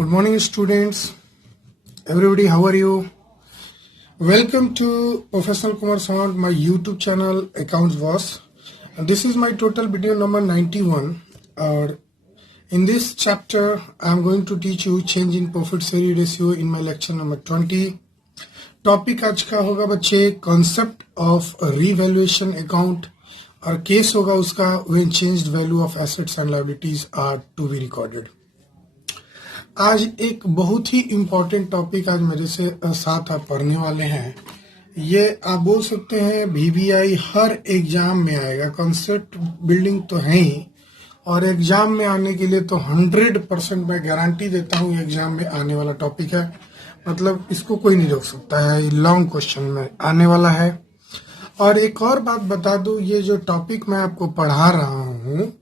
Good morning, students. Everybody, how are you? Welcome to Professional Kumar Sound, my YouTube channel, Accounts Boss. And this is my total video number 91. In this chapter, I'm going to teach you change in profit sharing ratio in my lecture number 20. Topic आज का होगा बच्चे concept of revaluation account और case होगा उसका when changed value of assets and liabilities are to be recorded. आज एक बहुत ही इम्पोर्टेंट टॉपिक आज मेरे से साथ आप पढ़ने वाले हैं। ये आप बोल सकते हैं VBI हर एग्जाम में आएगा, कॉन्सेप्ट बिल्डिंग तो है ही और एग्जाम में आने के लिए तो 100% मैं गारंटी देता हूँ एग्जाम में आने वाला टॉपिक है। मतलब इसको कोई नहीं रोक सकता है, लॉन्ग क्वेश्चन में आने वाला है। और एक और बात बता दूं, ये जो टॉपिक मैं आपको पढ़ा रहा हूँ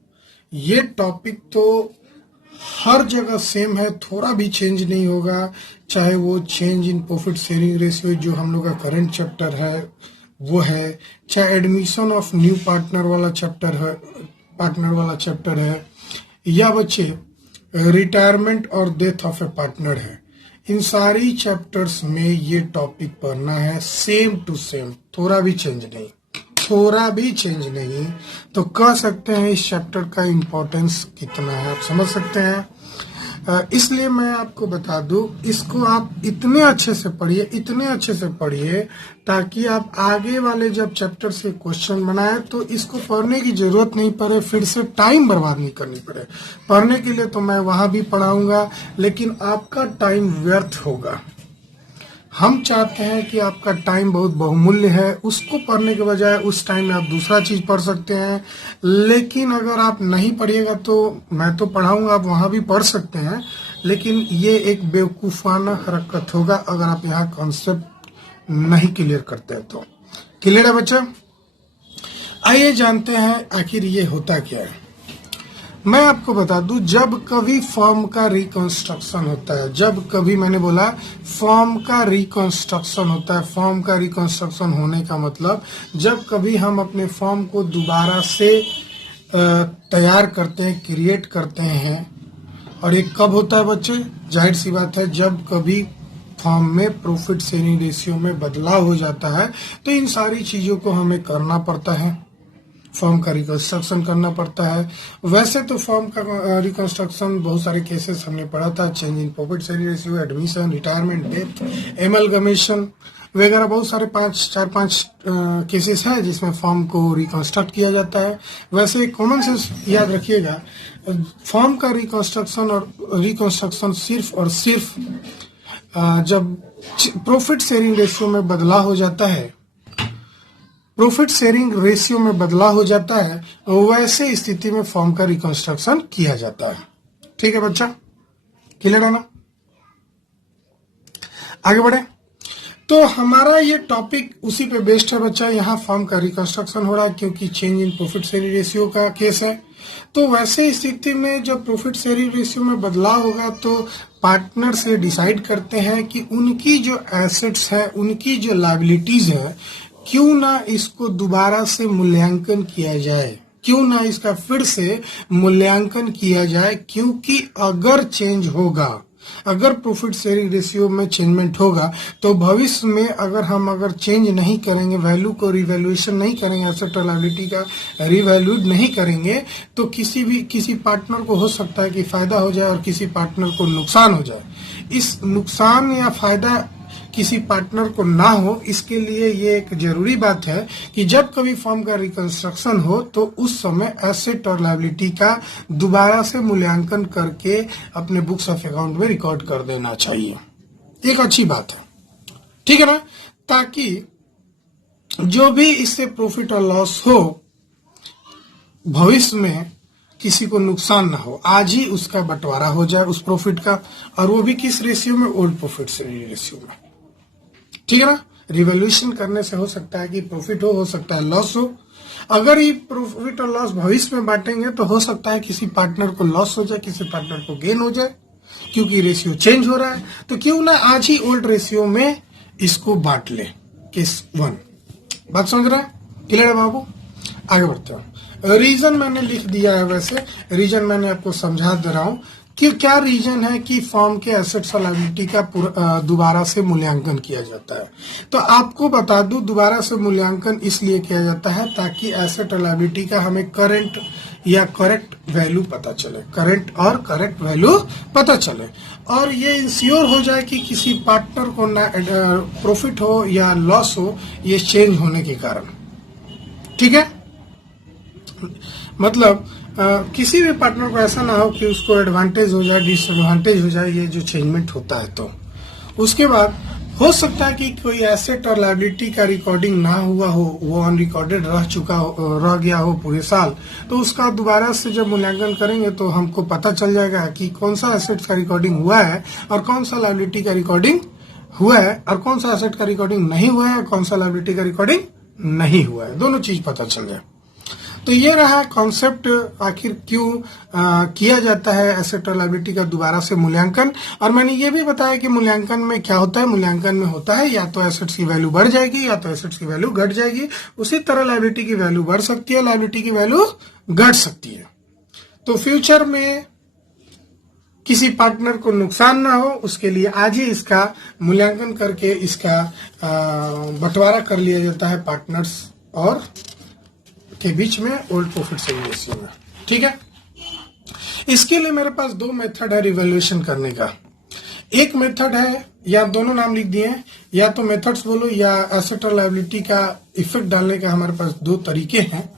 ये टॉपिक तो हर जगह सेम है, थोड़ा भी चेंज नहीं होगा। चाहे वो change in profit sharing ratio जो हम लोग का करंट चैप्टर है वो है, चाहे एडमिशन ऑफ न्यू पार्टनर वाला चैप्टर है या बच्चे रिटायरमेंट और डेथ ऑफ ए पार्टनर है। इन सारी चैप्टर्स में ये टॉपिक पढ़ना है सेम टू सेम, थोड़ा भी चेंज नहीं। तो कह सकते हैं इस चैप्टर का इम्पोर्टेंस कितना है, आप समझ सकते हैं। इसलिए मैं आपको बता दूं, इसको आप इतने अच्छे से पढ़िए ताकि आप आगे वाले जब चैप्टर से क्वेश्चन बनाए तो इसको पढ़ने की जरूरत नहीं पड़े, फिर से टाइम बर्बाद नहीं करनी पड़े। पढ़ने के लिए तो मैं वहां भी पढ़ाऊंगा लेकिन आपका टाइम व्यर्थ होगा। हम चाहते हैं कि आपका टाइम बहुत बहुमूल्य है, उसको पढ़ने के बजाय उस टाइम में आप दूसरा चीज पढ़ सकते हैं। लेकिन अगर आप नहीं पढ़िएगा तो मैं तो पढ़ाऊंगा, आप वहां भी पढ़ सकते हैं, लेकिन ये एक बेवकूफाना हरकत होगा अगर आप यहाँ कॉन्सेप्ट नहीं क्लियर करते हैं तो। क्लियर है बच्चा? आइए जानते हैं आखिर ये होता क्या है। मैं आपको बता दूं, जब कभी फॉर्म का रिकंस्ट्रक्शन होता है, जब कभी मैंने बोला फॉर्म का रिकंस्ट्रक्शन होता है, फॉर्म का रिकंस्ट्रक्शन होने का मतलब जब कभी हम अपने फॉर्म को दोबारा से तैयार करते हैं, क्रिएट करते हैं। और ये कब होता है बच्चे? जाहिर सी बात है जब कभी फॉर्म में प्रॉफिट शेयरिंग रेशियो में बदलाव हो जाता है तो इन सारी चीजों को हमें करना पड़ता है, फॉर्म का रिकंस्ट्रक्शन करना पड़ता है। वैसे तो फॉर्म का रिकंस्ट्रक्शन बहुत सारे केसेस हमने पढ़ा था, change in profit sharing ratio, admission, retirement, death, amalgamation वगैरह बहुत सारे 4-5 केसेस है जिसमें फॉर्म को रिकंस्ट्रक्ट किया जाता है। वैसे कॉमन सेंस याद रखिएगा, फॉर्म का रिकंस्ट्रक्शन सिर्फ और सिर्फ जब प्रॉफिट शेयरिंग रेशियो में बदलाव हो जाता है, वैसे स्थिति में फॉर्म का रिकंस्ट्रक्शन किया जाता है। ठीक है बच्चा, क्लियर है ना? आगे बढ़े तो हमारा ये टॉपिक उसी पे बेस्ड है बच्चा। यहाँ फॉर्म का रिकंस्ट्रक्शन हो रहा है क्योंकि change in profit sharing ratio का केस है। तो वैसे स्थिति में जब प्रॉफिट शेयरिंग रेशियो में बदलाव होगा तो पार्टनर से डिसाइड करते हैं कि उनकी जो एसेट्स है, उनकी जो लायबिलिटीज है, क्यों ना इसको दोबारा से मूल्यांकन किया जाए, क्यों ना इसका फिर से मूल्यांकन किया जाए। क्योंकि अगर चेंज होगा, अगर प्रॉफिट शेयरिंग रेशियो में चेंजमेंट होगा तो भविष्य में अगर चेंज नहीं करेंगे, वैल्यू को रिवैल्यूएशन नहीं करेंगे, एसेट और लायबिलिटी का रिवैल्यूड नहीं करेंगे तो किसी पार्टनर को हो सकता है कि फायदा हो जाए और किसी पार्टनर को नुकसान हो जाए। इस नुकसान या फायदा किसी पार्टनर को ना हो, इसके लिए ये एक जरूरी बात है कि जब कभी फॉर्म का रिकंस्ट्रक्शन हो तो उस समय एसेट और लायबिलिटी का दोबारा से मूल्यांकन करके अपने बुक्स ऑफ अकाउंट में रिकॉर्ड कर देना चाहिए। एक अच्छी बात है, ठीक है ना? ताकि जो भी इससे प्रॉफिट और लॉस हो भविष्य में किसी को नुकसान ना हो, आज ही उसका बंटवारा हो जाए उस प्रॉफिट का, और वो भी किस रेशियो में? ओल्ड प्रॉफिट शेयरिंग रेशियो में। ठीक है ना? रिवैल्यूएशन करने से हो सकता है कि प्रॉफिट हो सकता है लॉस हो। अगर ये प्रॉफिट और लॉस भविष्य में बांटेंगे तो हो सकता है किसी पार्टनर को लॉस हो जाए, किसी पार्टनर को गेन हो जाए, क्योंकि रेशियो चेंज हो रहा है। तो क्यों ना आज ही ओल्ड रेशियो में इसको बांट ले, केस 1। बात समझ रहा है? क्लियर है बाबू? आगे बढ़ते हैं। रीजन मैंने लिख दिया है, वैसे रीजन मैंने आपको समझा दे रहा हूं कि क्या रीजन है कि फर्म के एसेट्स और लायबिलिटी का दोबारा से मूल्यांकन किया जाता है। तो आपको बता दूं, दोबारा से मूल्यांकन इसलिए किया जाता है ताकि एसेट और लायबिलिटी का हमें करंट या करेक्ट वैल्यू पता चले, करंट और करेक्ट वैल्यू पता चले, और ये इंश्योर हो जाए कि किसी पार्टनर को ना प्रॉफिट हो या लॉस हो ये चेंज होने के कारण। ठीक है, मतलब किसी भी पार्टनर को ऐसा ना हो कि उसको एडवांटेज हो जाए, डिसएडवांटेज हो जाए, ये जो चेंजमेंट होता है। तो उसके बाद हो सकता है कि कोई एसेट और लायबिलिटी का रिकॉर्डिंग ना हुआ हो, वो अनरिकॉर्डेड रह गया हो पूरे साल, तो उसका दोबारा से जब मूल्यांकन करेंगे तो हमको पता चल जाएगा कि कौन सा एसेट्स का रिकॉर्डिंग हुआ है और कौन सा लायबिलिटी का रिकॉर्डिंग हुआ है, और कौन सा एसेट का रिकॉर्डिंग नहीं हुआ है और कौन सा लायबिलिटी का रिकॉर्डिंग नहीं हुआ है, दोनों चीज पता चल जाए। तो ये रहा कॉन्सेप्ट, आखिर क्यों किया जाता है एसेट और लायबिलिटी का दोबारा से मूल्यांकन। और मैंने ये भी बताया कि मूल्यांकन में क्या होता है, मूल्यांकन में होता है या तो एसेट्स की वैल्यू बढ़ जाएगी या तो एसेट्स की वैल्यू घट जाएगी। उसी तरह लायबिलिटी की वैल्यू बढ़ सकती है, लायबिलिटी की वैल्यू घट सकती है। तो फ्यूचर में किसी पार्टनर को नुकसान ना हो उसके लिए आज ही इसका मूल्यांकन करके इसका बंटवारा कर लिया जाता है पार्टनर्स और के बीच में ओल्ड प्रॉफिट शेयरिंग रेशियो में। ठीक है, इसके लिए मेरे पास दो मेथड है रिवैल्यूएशन करने का। एक मेथड है, या दोनों नाम लिख दिए, या तो मेथड्स बोलो या एसेट और लायबिलिटी का इफेक्ट डालने का हमारे पास दो तरीके हैं।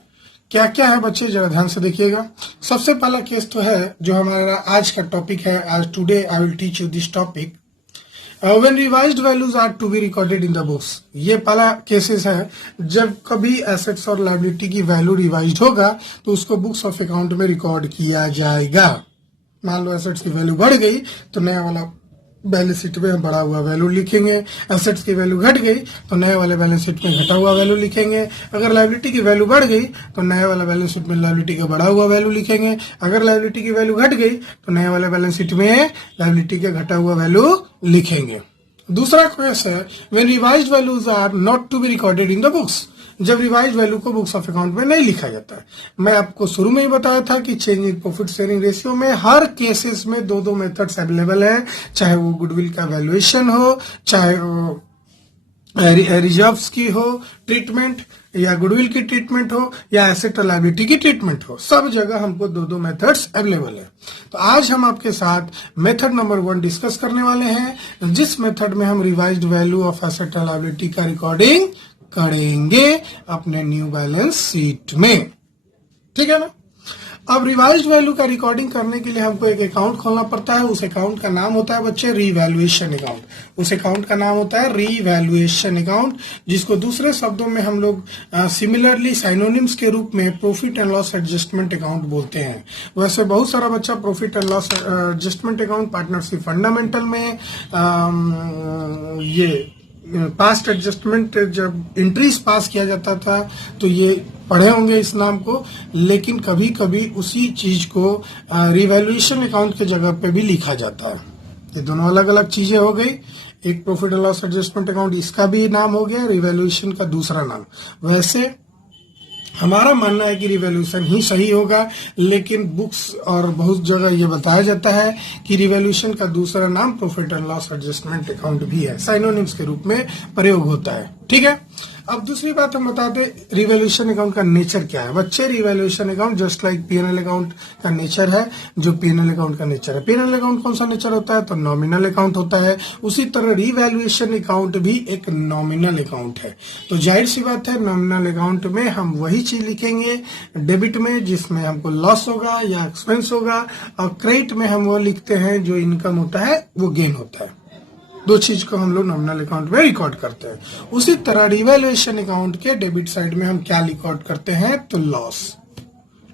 क्या क्या है बच्चे, जरा ध्यान से देखिएगा। सबसे पहला केस तो है जो हमारा आज का टॉपिक है, आज today I will teach you this topic, when revised values are to be recorded in the books. ये पहला केसेस है जब कभी एसेट्स और लायबिलिटी की वैल्यू रिवाइज्ड होगा तो उसको बुक्स ऑफ अकाउंट में रिकॉर्ड किया जाएगा। मान लो एसेट्स की वैल्यू बढ़ गई तो नया वाला बैलेंस शीट में बढ़ा हुआ वैल्यू लिखेंगे, एसेट्स की वैल्यू घट गई तो नए वाले बैलेंस शीट में घटा हुआ वैल्यू लिखेंगे, अगर लायबिलिटी की वैल्यू बढ़ गई तो नए वाला बैलेंस शीट में लायबिलिटी का बढ़ा हुआ वैल्यू लिखेंगे, अगर लायबिलिटी की वैल्यू घट गई तो नए वाले बैलेंस शीट में लायबिलिटी का घटा हुआ वैल्यू लिखेंगे। दूसरा केस है when revised values are not to be recorded in the books, जब रिवाइज वैल्यू को बुक्स ऑफ अकाउंट में नहीं लिखा जाता है। मैं आपको शुरू में ही बताया था कि change in profit sharing ratio में हर केसेस में दो दो मेथड्स अवेलेबल है, चाहे वो गुडविल का वैल्यूएशन हो, चाहे वो रिजर्व्स की हो ट्रीटमेंट, या गुडविल की ट्रीटमेंट हो, या एसेट और लायबिलिटी की ट्रीटमेंट हो, सब जगह हमको दो दो मेथड्स अवेलेबल है। तो आज हम आपके साथ मेथड नंबर 1 डिस्कस करने वाले हैं, जिस मेथड में हम रिवाइज्ड वैल्यू ऑफ एसेट और लायबिलिटी का रिकॉर्डिंग करेंगे अपने न्यू बैलेंस शीट में। ठीक है ना। अब रिवाइज्ड वैल्यू का रिकॉर्डिंग करने के लिए हमको एक अकाउंट खोलना पड़ता है। उस अकाउंट का नाम होता है बच्चे रीवैल्यूएशन अकाउंट। उस अकाउंट का नाम होता है रीवैल्यूएशन अकाउंट, जिसको दूसरे शब्दों में हम लोग सिमिलरली साइनोनिम्स के रूप में profit and loss adjustment account बोलते हैं। वैसे बहुत सारा बच्चा profit and loss adjustment account partnership fundamental में ये पास्ट एडजस्टमेंट जब एंट्रीज पास किया जाता था तो ये पढ़े होंगे इस नाम को, लेकिन कभी कभी उसी चीज को रिवैल्यूएशन अकाउंट के जगह पे भी लिखा जाता है। ये दोनों अलग अलग चीजें हो गई। एक profit and loss adjustment account इसका भी नाम हो गया, रिवैल्यूएशन का दूसरा नाम। वैसे हमारा मानना है कि रिवैल्यूएशन ही सही होगा, लेकिन बुक्स और बहुत जगह ये बताया जाता है कि रिवैल्यूएशन का दूसरा नाम profit and loss adjustment account भी है, साइनोनिम्स के रूप में प्रयोग होता है। ठीक है। अब दूसरी बात हम बता दें रिवैल्यूएशन अकाउंट का नेचर क्या है। बच्चे revaluation account just like PNL account का नेचर है, जो पीएनएल अकाउंट का नेचर है। पीएनएल अकाउंट कौन सा नेचर होता है, तो नॉमिनल अकाउंट होता है। उसी तरह रिवैल्यूएशन अकाउंट भी एक नॉमिनल अकाउंट है। तो जाहिर सी बात है नॉमिनल अकाउंट में हम वही चीज लिखेंगे डेबिट में जिसमें हमको लॉस होगा या एक्सपेंस होगा, और क्रेडिट में हम वो लिखते हैं जो इनकम होता है वो गेन होता है। दो चीज को हम लोग नॉमिनल अकाउंट में रिकॉर्ड करते हैं। उसी तरह रिवैल्यूएशन अकाउंट के डेबिट साइड में हम क्या रिकॉर्ड करते हैं, तो लॉस।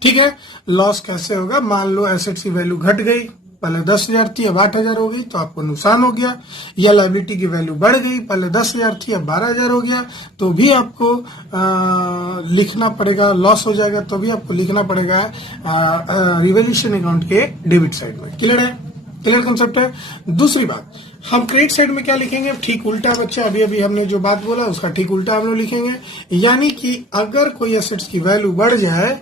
ठीक है। लॉस कैसे होगा, मान लो एसेट्स की वैल्यू घट गई, पहले 10,000 थी अब 8,000 हो गई तो आपको नुकसान हो गया, या लायबिलिटी की वैल्यू बढ़ गई, पहले 10,000 थी अब 12,000 हो गया तो भी आपको लिखना पड़ेगा, लॉस हो जाएगा तो भी आपको लिखना पड़ेगा रिवैल्यूएशन अकाउंट के डेबिट साइड में। क्लियर है। क्लियर कंसेप्ट है। दूसरी बात, हम क्रेडिट साइड में क्या लिखेंगे, ठीक उल्टा बच्चे, अभी अभी हमने जो बात बोला उसका ठीक उल्टा हम लोग लिखेंगे। यानी कि अगर कोई एसेट्स की वैल्यू बढ़ जाए,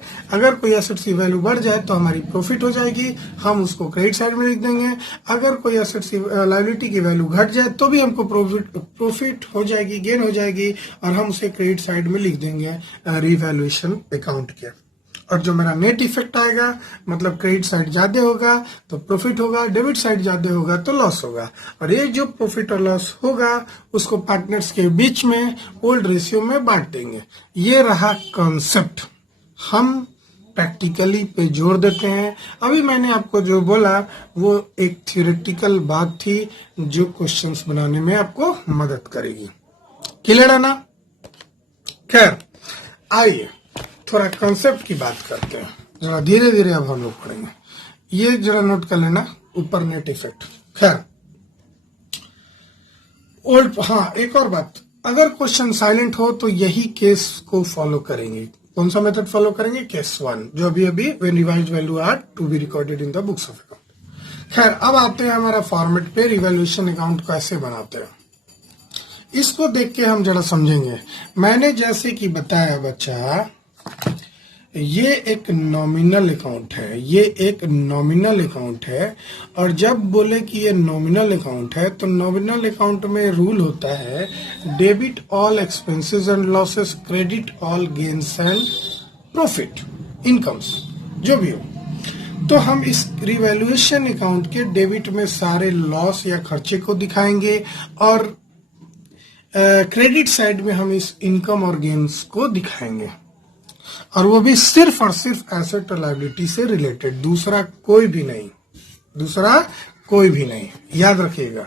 तो हमारी प्रॉफिट हो जाएगी, हम उसको क्रेडिट साइड में लिख देंगे। अगर कोई एसेट्स की लायबिलिटी की वैल्यू घट जाए तो भी हमको प्रॉफिट हो जाएगी, गेन हो जाएगी, और हम उसे क्रेडिट साइड में लिख देंगे रिवैल्यूएशन अकाउंट के। और जो मेरा नेट इफेक्ट आएगा, मतलब क्रेडिट साइड ज्यादा होगा तो प्रॉफिट होगा, डेबिट साइड ज्यादा होगा तो लॉस होगा। और ये जो प्रॉफिट और लॉस होगा उसको पार्टनर्स के बीच में ओल्ड रेशियो में बांट देंगे। ये रहा कॉन्सेप्ट, हम प्रैक्टिकली पे जोर देते हैं। अभी मैंने आपको जो बोला वो एक थियोरेटिकल बात थी जो क्वेश्चंस बनाने में आपको मदद करेगी। क्लियर है ना? खैर, आइए थोड़ा कंसेप्ट की बात करते हैं, जरा धीरे धीरे अब हम लोग पढ़ेंगे। ये जरा नोट कर लेना, ऊपर नेट इफेक्ट। खैर, ओल्ड, हाँ एक और बात, अगर क्वेश्चन साइलेंट हो तो यही केस को फॉलो करेंगे। कौन सा मेथड फॉलो करेंगे? केस 1, जो अभी अभी when revised value are to be recorded in the books of account. खैर, अब आते हैं हमारा फॉर्मेट पे, रिवैल्यूएशन अकाउंट कैसे बनाते हैं इसको देख के हम जरा समझेंगे। मैंने जैसे कि बताया बच्चा, ये एक नॉमिनल अकाउंट है, ये एक नॉमिनल अकाउंट है। और जब बोले कि ये नॉमिनल अकाउंट है तो नॉमिनल अकाउंट में रूल होता है debit all expenses and losses, credit all gains and profit, incomes, जो भी हो। तो हम इस रिवैल्यूएशन अकाउंट के डेबिट में सारे लॉस या खर्चे को दिखाएंगे और क्रेडिट साइड में हम इस इनकम और गेन्स को दिखाएंगे, और वो भी सिर्फ और सिर्फ एसेट और लायबिलिटी से रिलेटेड, दूसरा कोई भी नहीं। याद रखिएगा,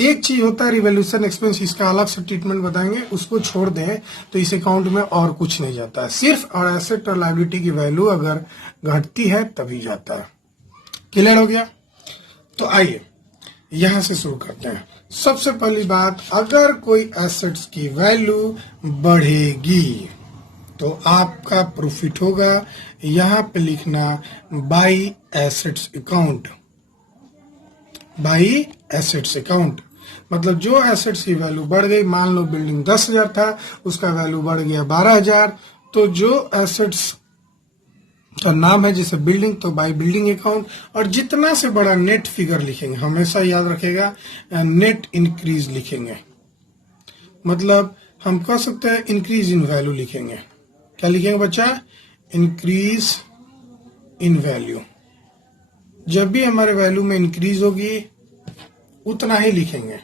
एक चीज होता है रिवैल्यूएशन एक्सपेंस, इसका अलग से ट्रीटमेंट बताएंगे, उसको छोड़ दें तो इस अकाउंट में और कुछ नहीं जाता है, सिर्फ और एसेट और लायबिलिटी की वैल्यू अगर घटती है तभी जाता है। क्लियर हो गया? तो आइए यहां से शुरू करते हैं। सबसे पहली बात, अगर कोई एसेट्स की वैल्यू बढ़ेगी तो आपका प्रॉफिट होगा। यहां पे लिखना by assets account, by assets account, मतलब जो एसेट्स की वैल्यू बढ़ गई, मान लो बिल्डिंग 10,000 था, उसका वैल्यू बढ़ गया 12,000, तो जो एसेट्स तो नाम है जैसे बिल्डिंग, तो बाई बिल्डिंग अकाउंट। और जितना से बड़ा नेट फिगर लिखेंगे, हमेशा याद रखेगा नेट इंक्रीज लिखेंगे, मतलब हम कह सकते हैं इंक्रीज इन वैल्यू लिखेंगे। क्या लिखेंगे बच्चा? Increase in value. जब भी हमारे वैल्यू में इंक्रीज होगी उतना ही लिखेंगे,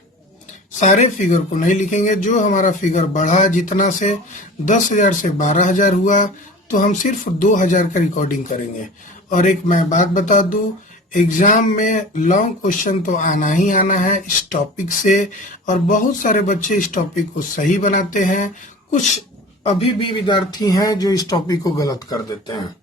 सारे फिगर को नहीं लिखेंगे। जो हमारा फिगर बढ़ा, जितना से 10,000 से 12,000 हुआ, तो हम सिर्फ 2,000 का रिकॉर्डिंग करेंगे। और एक मैं बात बता दूं, एग्जाम में लॉन्ग क्वेश्चन तो आना ही आना है इस टॉपिक से, और बहुत सारे बच्चे इस टॉपिक को सही बनाते हैं, कुछ अभी भी विद्यार्थी हैं जो इस टॉपिक को गलत कर देते हैं।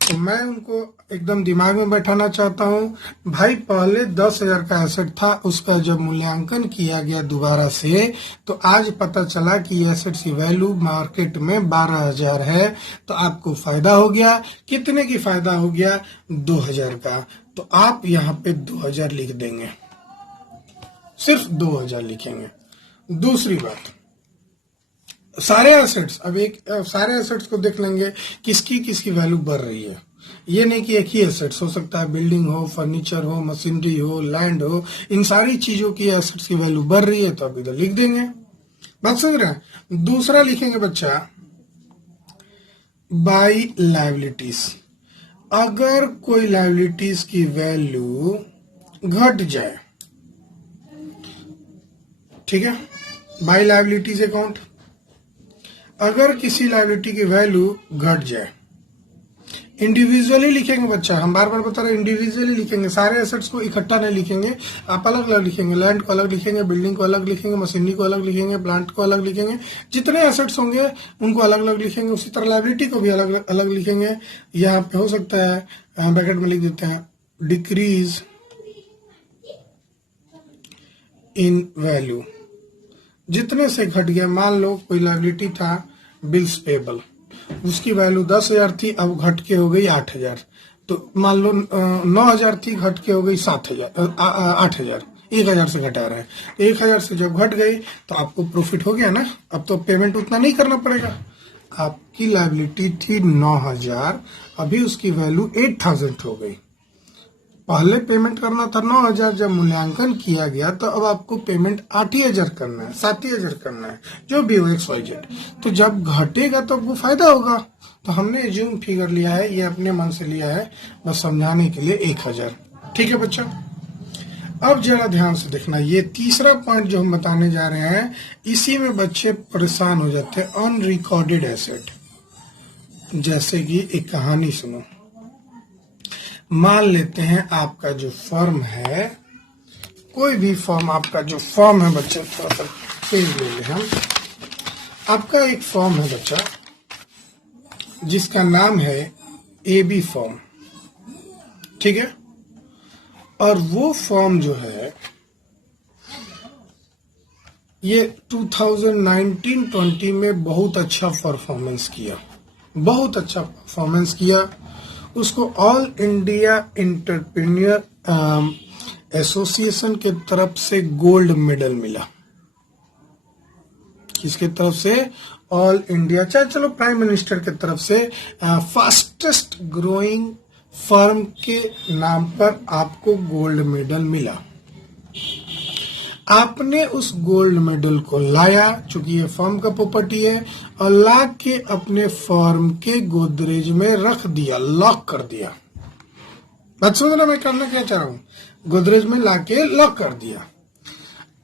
तो मैं उनको एकदम दिमाग में बैठाना चाहता हूं, भाई पहले 10,000 का एसेट था, उसका जब मूल्यांकन किया गया दोबारा से, तो आज पता चला कि एसेट की वैल्यू मार्केट में 12,000 है, तो आपको फायदा हो गया। कितने की फायदा हो गया? 2,000 का। तो आप यहाँ पे 2,000 लिख देंगे, सिर्फ 2,000 लिखेंगे। दूसरी बात, सारे एसेट्स, अब एक सारे एसेट्स को देख लेंगे किसकी किसकी वैल्यू बढ़ रही है। ये नहीं कि एक ही एसेट्स हो सकता है, बिल्डिंग हो, फर्नीचर हो, मशीनरी हो, लैंड हो, इन सारी चीजों की एसेट्स की वैल्यू बढ़ रही है तो आप इधर लिख देंगे। बात समझ रहे हैं? दूसरा लिखेंगे बच्चा बाई लायबिलिटीज। अगर कोई लायबिलिटीज की वैल्यू घट जाए, ठीक है, बाई लायबिलिटीज अकाउंट, अगर किसी लायबिलिटी की वैल्यू घट जाए, इंडिविजुअली लिखेंगे बच्चा, हम बार बार बता रहे हैं इंडिविजुअली लिखेंगे, सारे एसेट्स को इकट्ठा नहीं लिखेंगे, आप अलग अलग लिखेंगे, लैंड को अलग लिखेंगे, बिल्डिंग को अलग लिखेंगे, मशीनरी को अलग लिखेंगे, प्लांट को अलग लिखेंगे, जितने एसेट्स होंगे उनको अलग अलग लिखेंगे। उसी तरह लायबिलिटी को भी अलग अलग लिखेंगे। यहाँ पे हो सकता है ब्रैकेट में लिख देते हैं डिक्रीज इन वैल्यू, जितने से घट गया। मान लो कोई लायबिलिटी था बिल्स पेबल, उसकी वैल्यू 10,000 थी, अब घट के हो गई 8,000, तो मान लो 9,000 थी, घट के हो गई 7,000 8,000, 1,000 से घटा रहे हैं। तो 1,000 से जब घट गई तो आपको प्रॉफिट हो गया ना। अब तो पेमेंट उतना नहीं करना पड़ेगा। आपकी लायबिलिटी थी 9,000, अभी उसकी वैल्यू 8,000 हो गई। पहले पेमेंट करना था 9,000, जब मूल्यांकन किया गया तो अब आपको पेमेंट 8,000 करना है, 7,000 करना है, जो भी हो XYZ। तो जब घटेगा तो आपको फायदा होगा। तो हमने एज्यूम फिगर लिया है, ये अपने मन से लिया है बस समझाने के लिए 1,000। ठीक है बच्चा। अब जरा ध्यान से देखना, ये तीसरा पॉइंट जो हम बताने जा रहे हैं, इसी में बच्चे परेशान हो जाते हैं। Unrecorded asset. जैसे कि एक कहानी सुनो। मान लेते हैं आपका जो फर्म है, कोई भी फर्म, आपका जो फर्म है बच्चे, थोड़ा सा पेज ले लें हम। आपका एक फर्म है बच्चा जिसका नाम है AB फर्म, ठीक है। और वो फर्म जो है ये 2019-20 में बहुत अच्छा परफॉर्मेंस किया, बहुत अच्छा परफॉर्मेंस किया। उसको ऑल इंडिया एंटरप्रेन्योर एसोसिएशन के तरफ से गोल्ड मेडल मिला। किसके तरफ से? ऑल इंडिया, चाहे चलो प्राइम मिनिस्टर के तरफ से फास्टेस्ट ग्रोइंग फर्म के नाम पर आपको गोल्ड मेडल मिला। आपने उस गोल्ड मेडल को लाया, चूंकि ये फर्म का प्रॉपर्टी है, और ला के अपने फर्म के गोदरेज में रख दिया, लॉक कर दिया। बात समझना मैं करना क्या चाह रहा हूं? गोदरेज में ला के लॉक कर दिया।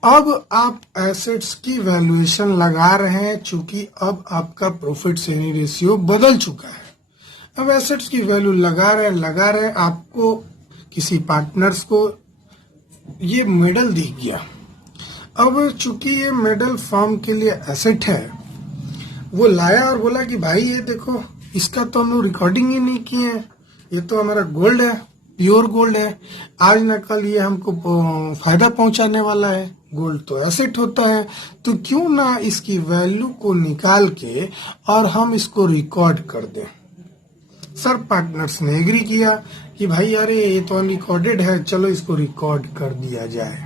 अब आप एसेट्स की वैल्यूएशन लगा रहे हैं, चूंकि अब आपका प्रॉफिट शेयरिंग रेशियो बदल चुका है। अब एसेट्स की वैल्यू लगा रहे आपको किसी पार्टनर्स को ये मेडल दिख गया। अब चूंकि ये मेडल फर्म के लिए एसेट है, वो लाया और बोला कि भाई ये देखो, इसका तो हम लोग रिकॉर्डिंग ही नहीं किए हैं, ये तो हमारा गोल्ड है, प्योर गोल्ड है, आज न कल ये हमको फायदा पहुंचाने वाला है। गोल्ड तो एसेट होता है, तो क्यों ना इसकी वैल्यू को निकाल के और हम इसको रिकॉर्ड कर दें। सर पार्टनर्स ने एग्री किया कि भाई अरे ये तो अनरिकॉर्डेड है, चलो इसको रिकॉर्ड कर दिया जाए।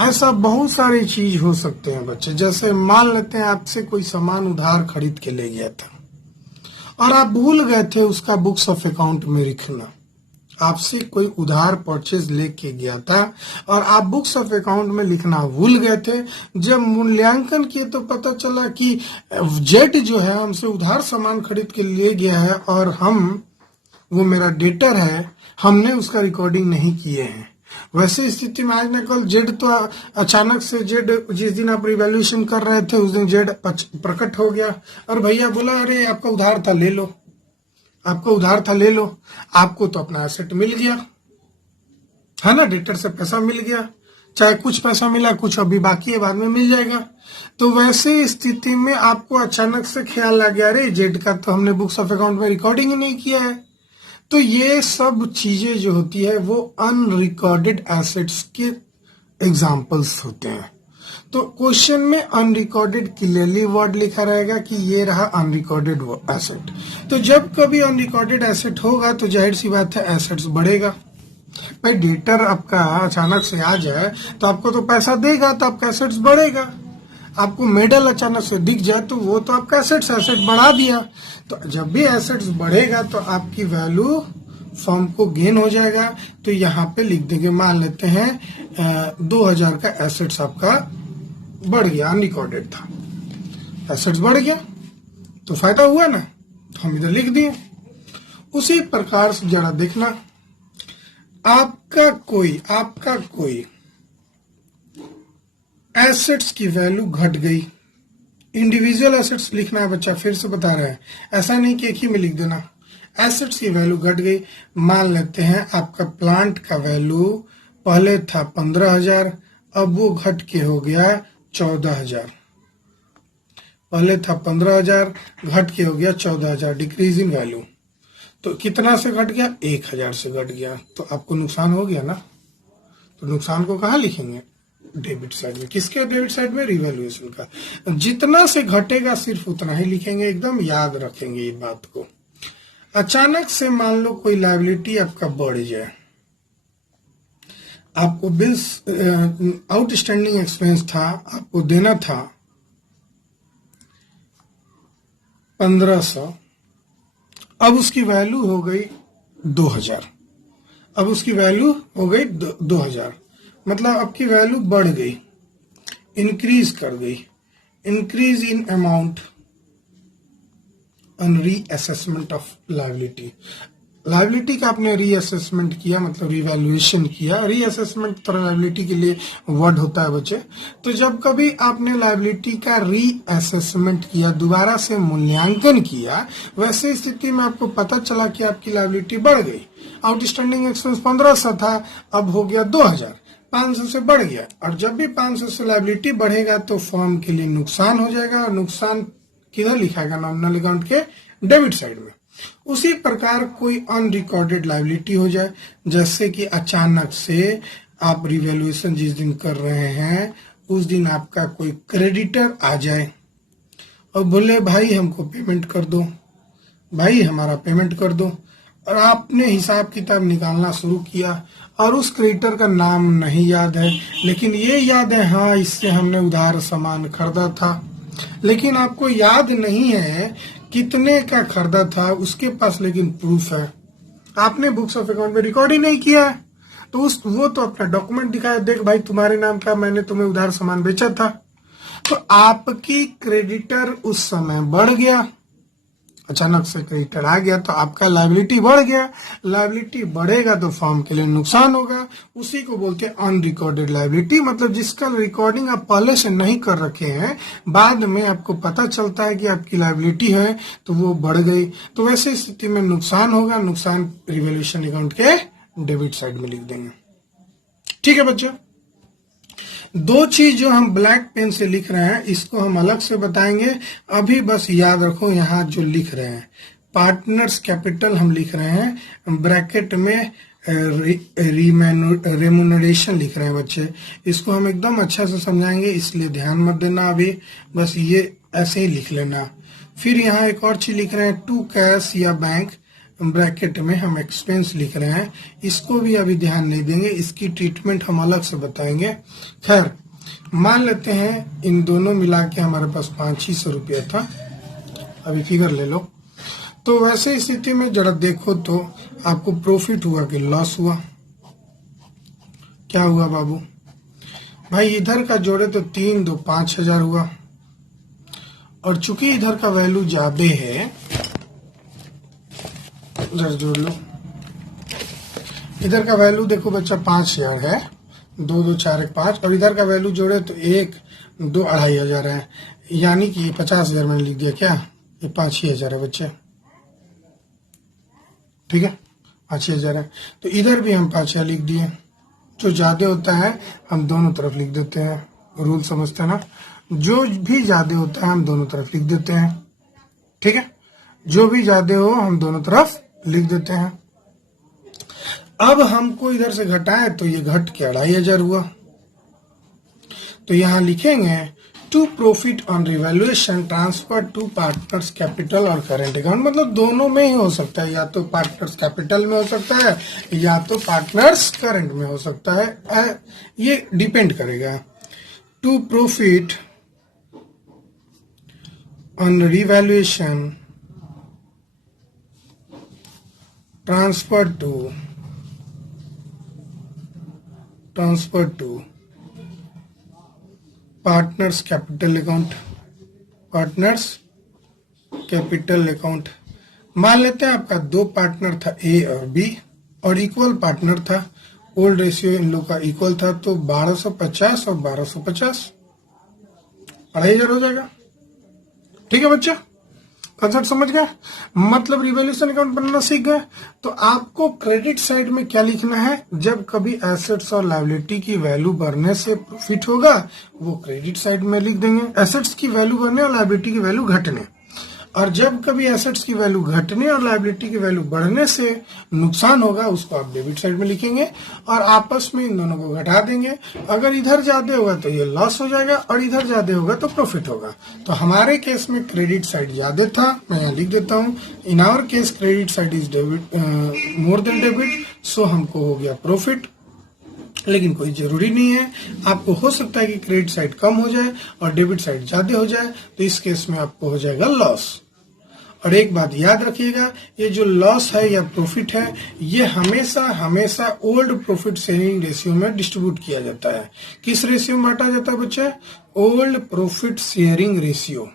ऐसा बहुत सारी चीज हो सकते हैं बच्चे। जैसे मान लेते हैं आपसे कोई सामान उधार खरीद के ले गया था और आप भूल गए थे उसका बुक्स ऑफ अकाउंट में लिखना। आपसे कोई उधार परचेज लेके गया था और आप बुक्स ऑफ अकाउंट में लिखना भूल गए थे। जब मूल्यांकन किए तो पता चला कि जेट जो है हमसे उधार सामान खरीद के ले गया है और वो मेरा डेटर है, हमने उसका रिकॉर्डिंग नहीं किए हैं। वैसे स्थिति में आज न कल जेड तो अचानक से जेड जिस दिन आप रिवैल्यूएशन कर रहे थे उस दिन जेड प्रकट हो गया और भैया बोला अरे आपका उधार था ले लो, आपका उधार था ले लो। आपको तो अपना एसेट मिल गया है ना, डेटर से पैसा मिल गया, चाहे कुछ पैसा मिला, कुछ अभी बाकी है, बाद में मिल जाएगा। तो वैसे स्थिति में आपको अचानक से ख्याल आ गया अरे जेड का तो हमने बुक्स ऑफ अकाउंट में रिकॉर्डिंग ही नहीं किया है। तो ये सब चीजें जो होती है वो अनरिकॉर्डेड एसेट्स के एग्जाम्पल्स होते हैं। तो क्वेश्चन में अनरिकॉर्डेड क्लियरली वर्ड लिखा रहेगा कि ये रहा अनरिकॉर्डेड एसेट। तो जब कभी अनरिकॉर्डेड एसेट होगा तो जाहिर सी बात है एसेट्स बढ़ेगा। भाई डेटर आपका अचानक से आ जाए तो आपको तो पैसा देगा, तो आपका एसेट्स बढ़ेगा। आपको मेडल अचानक से दिख जाए तो वो तो आपका एसेट बढ़ा दिया। तो जब भी एसेट्स बढ़ेगा तो आपकी वैल्यू फर्म को गेन हो जाएगा। तो यहाँ पे लिख देंगे, मान लेते हैं 2,000 का एसेट्स आपका बढ़ गया, अनरिकॉर्डेड था, एसेट्स बढ़ गया तो फायदा हुआ ना, तो हम इधर लिख दिए। उसी प्रकार से जरा देखना, आपका कोई एसेट्स की वैल्यू घट गई। इंडिविजुअल एसेट्स लिखना है बच्चा, फिर से बता रहे हैं, ऐसा नहीं कि एक ही में लिख देना। एसेट्स की वैल्यू घट गई। मान लेते हैं आपका प्लांट का वैल्यू पहले था 15,000, अब वो घट के हो गया 14,000। पहले था 15,000, घट के हो गया 14,000, डिक्रीज इन वैल्यू। तो कितना से घट गया? 1,000 से घट गया। तो आपको नुकसान हो गया ना। तो नुकसान को कहाँ लिखेंगे? डेबिट साइड में। किसके डेबिट साइड में? रिवैल्यूएशन का। जितना से घटेगा सिर्फ उतना ही लिखेंगे, एकदम याद रखेंगे ये बात को। अचानक से मान लो कोई लायबिलिटी आपका बढ़ जाए, आपको बिल्स आउटस्टैंडिंग एक्सपेंस था, आपको देना था 1500, अब उसकी वैल्यू हो गई 2000। अब उसकी वैल्यू हो गई 2000, मतलब आपकी वैल्यू बढ़ गई, इंक्रीज कर गई। Increase in amount on reassessment of liability. Liability का आपने रीअसेसमेंट किया, मतलब रिवैल्यूएशन किया। रीअसेसमेंट तो लायबिलिटी के लिए वर्ड होता है बच्चे। तो जब कभी आपने लायबिलिटी का रीअसेसमेंट किया, दोबारा से मूल्यांकन किया, वैसे स्थिति में आपको पता चला कि आपकी लायबिलिटी बढ़ गई। आउटस्टैंडिंग एक्सपेंस 1500 था, अब हो गया 2000, 500 से बढ़ गया। और जब भी 500 से लायबिलिटी बढ़ेगा तो फर्म के लिए नुकसान हो जाएगा, और नुकसान किधर लिखाएगा? नॉमिनल अकाउंट के डेबिट साइड में। उसी प्रकार कोई अनरिकॉर्डेड लायबिलिटी हो जाए, जैसे कि अचानक से आप रिवैल्यूएशन जिस दिन कर रहे हैं उस दिन आपका कोई क्रेडिटर आ जाए और बोले भाई हमको पेमेंट कर दो, भाई हमारा पेमेंट कर दो, और आपने हिसाब किताब निकालना शुरू किया और उस क्रेडिटर का नाम नहीं याद है, लेकिन ये याद है हाँ इससे हमने उधार सामान खरीदा था, लेकिन आपको याद नहीं है कितने का खरीदा था, उसके पास लेकिन प्रूफ है, आपने बुक्स ऑफ अकाउंट में रिकॉर्ड ही नहीं किया है। तो वो तो अपना डॉक्यूमेंट दिखाया, देख भाई तुम्हारे नाम का मैंने तुम्हें उधार सामान बेचा था। तो आपकी क्रेडिटर उस समय बढ़ गया, अचानक से क्रेडिटर आ गया तो आपका लायबिलिटी बढ़ गया। लायबिलिटी बढ़ेगा तो फर्म के लिए नुकसान होगा। उसी को बोलते हैं अनरिकॉर्डेड लायबिलिटी, मतलब जिसका रिकॉर्डिंग आप पहले से नहीं कर रखे हैं, बाद में आपको पता चलता है कि आपकी लायबिलिटी है तो वो बढ़ गई। तो वैसे स्थिति में नुकसान होगा, नुकसान रिवैल्यूएशन अकाउंट के डेबिट साइड में लिख देंगे। ठीक है बच्चों, दो चीज जो हम ब्लैक पेन से लिख रहे हैं इसको हम अलग से बताएंगे। अभी बस याद रखो यहाँ जो लिख रहे हैं, पार्टनर्स कैपिटल हम लिख रहे हैं, ब्रैकेट में रेमुनरेशन लिख रहे हैं बच्चे। इसको हम एकदम अच्छा से समझाएंगे, इसलिए ध्यान मत देना अभी, बस ये ऐसे ही लिख लेना। फिर यहाँ एक और चीज लिख रहे हैं, टू कैश या बैंक, ब्रैकेट में हम एक्सपेंस लिख रहे हैं, इसको भी अभी ध्यान नहीं देंगे, इसकी ट्रीटमेंट हम अलग से बताएंगे। खैर मान लेते हैं इन दोनों मिला के हमारे पास 500 रुपया था, अभी फिगर ले लो। तो वैसे स्थिति में जरा देखो तो आपको प्रॉफिट हुआ कि लॉस हुआ? क्या हुआ बाबू भाई? इधर का जोड़े तो 3 2 5,000 हुआ, और चूंकि इधर का वैल्यू ज्यादा है, जरा जोड़ लो, इधर का वैल्यू देखो बच्चा 5,000 है, 2 2 4 1 5, और इधर का वैल्यू जोड़े तो 1 2 2,500 है, यानी कि 50,000 मैंने लिख दिया। क्या ये 5,000 है बच्चे? ठीक है 5,000 है, तो इधर भी हम 5,000 लिख दिए। जो ज्यादा होता है हम दोनों तरफ लिख देते हैं, रूल समझते हैं ना? जो भी ज्यादा होता है हम दोनों तरफ लिख देते हैं। ठीक है, जो भी ज्यादा हो हम दोनों तरफ लिख देते हैं। अब हमको इधर से घटाए तो ये घट के 2,500 हुआ, तो यहां लिखेंगे to profit on revaluation transfer to partners capital और करेंट अकाउंट। मतलब दोनों में ही हो सकता है, या तो पार्टनर्स कैपिटल में हो सकता है या तो पार्टनर्स करंट में हो सकता है, ये डिपेंड करेगा। To profit on revaluation transfer to partners capital account, partners capital account. मान लेते हैं आपका 2 पार्टनर था ए और बी, और इक्वल पार्टनर था, ओल्ड रेशियो इन लोग का इक्वल था, तो 1250 और 1250 2,500 हो जाएगा। ठीक है बच्चा, कंसेप्ट समझ गए? मतलब रिवैल्यूएशन अकाउंट बनना सीख गए। तो आपको क्रेडिट साइड में क्या लिखना है? जब कभी एसेट्स और लायबिलिटी की वैल्यू बढ़ने से प्रॉफिट होगा वो क्रेडिट साइड में लिख देंगे, एसेट्स की वैल्यू बढ़ने और लायबिलिटी की वैल्यू घटने। और जब कभी एसेट्स की वैल्यू घटने और लायबिलिटी की वैल्यू बढ़ने से नुकसान होगा, उसको आप डेबिट साइड में लिखेंगे और आपस में इन दोनों को घटा देंगे। अगर इधर ज्यादा होगा तो ये लॉस हो जाएगा और इधर ज्यादा होगा तो प्रॉफिट होगा। तो हमारे केस में क्रेडिट साइड ज्यादा था, मैं यहाँ लिख देता हूँ, in our case credit side is debit more than debit, so हमको हो गया प्रॉफिट। लेकिन कोई जरूरी नहीं है, आपको हो सकता है कि क्रेडिट साइड कम हो जाए और डेबिट साइड ज्यादा हो जाए, तो इस केस में आपको हो जाएगा लॉस। और एक बात याद रखिएगा, ये जो लॉस है या प्रॉफिट है, ये हमेशा ओल्ड प्रॉफिट शेयरिंग रेशियो में डिस्ट्रीब्यूट किया जाता है। किस रेशियो में बांटा जाता है बच्चे? Old profit sharing ratio.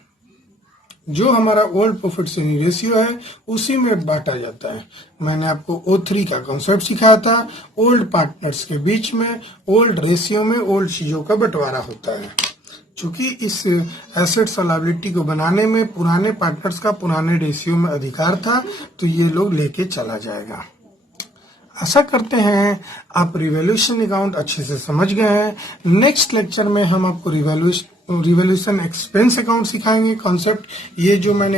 जो हमारा ओल्ड प्रॉफिट शेयरिंग रेशियो है उसी में बांटा जाता है। मैंने आपको O3 का कॉन्सेप्ट सिखाया था। ओल्ड पार्टनर्स के बीच में ओल्ड रेशियो में ओल्ड चीजों का बंटवारा होता है। चूंकि इस एसेट्स और लायबिलिटी को बनाने में पुराने पार्टनर्स का पुराने रेशियो में अधिकार था, तो ये लोग लेके चला जाएगा। आशा करते हैं आप रिवैल्यूएशन अकाउंट अच्छे से समझ गए हैं। नेक्स्ट लेक्चर में हम आपको रिवैल्यूएशन एक्सपेंस अकाउंट सिखाएंगे कॉन्सेप्ट। ये जो मैंने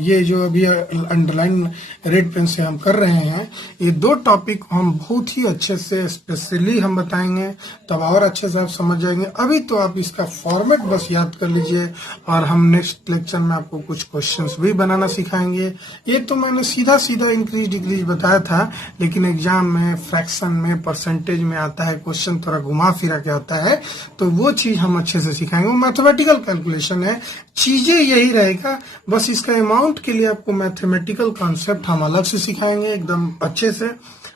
ये जो अभी अंडरलाइन रेड पेन से हम कर रहे हैं, ये दो टॉपिक हम बहुत ही अच्छे से स्पेशली हम बताएंगे, तब और अच्छे से आप समझ जाएंगे। अभी तो आप इसका फॉर्मेट बस याद कर लीजिए और हम नेक्स्ट लेक्चर में आपको कुछ क्वेश्चंस भी बनाना सिखाएंगे। ये तो मैंने सीधा इंक्रीज डिक्रीज बताया था, लेकिन एग्जाम में फ्रैक्शन में परसेंटेज में आता है क्वेश्चन, थोड़ा घुमा फिरा के आता है, तो वो चीज हम अच्छे से सिखाएंगे। वो मैथमेटिकल कैलकुलेशन है, चीजें यही रहेगा, बस इसका अमाउंट के लिए आपको मैथमेटिकल कॉन्सेप्ट हम अलग से सिखाएंगे एकदम अच्छे से।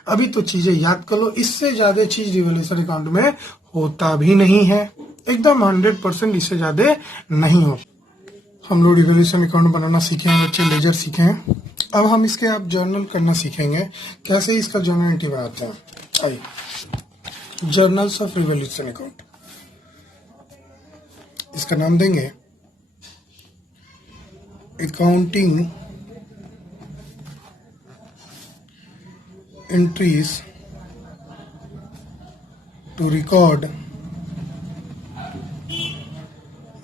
अभी तो चीजें याद कर लो, इससे ज्यादा चीज रिवैल्यूएशन अकाउंट में होता भी नहीं है, एकदम 100% इससे ज्यादा नहीं हो। हम लोग रिवैल्यूएशन अकाउंट बनाना सीखे हैं बच्चे, लेजर सीखे हैं। अब हम इसके आप जर्नल करना सीखेंगे, कैसे इसका जर्नल एंट्री बनाते हैं। आइए, जर्नल्स ऑफ रिवैल्यूएशन अकाउंट, इसका नाम देंगे accounting entries to record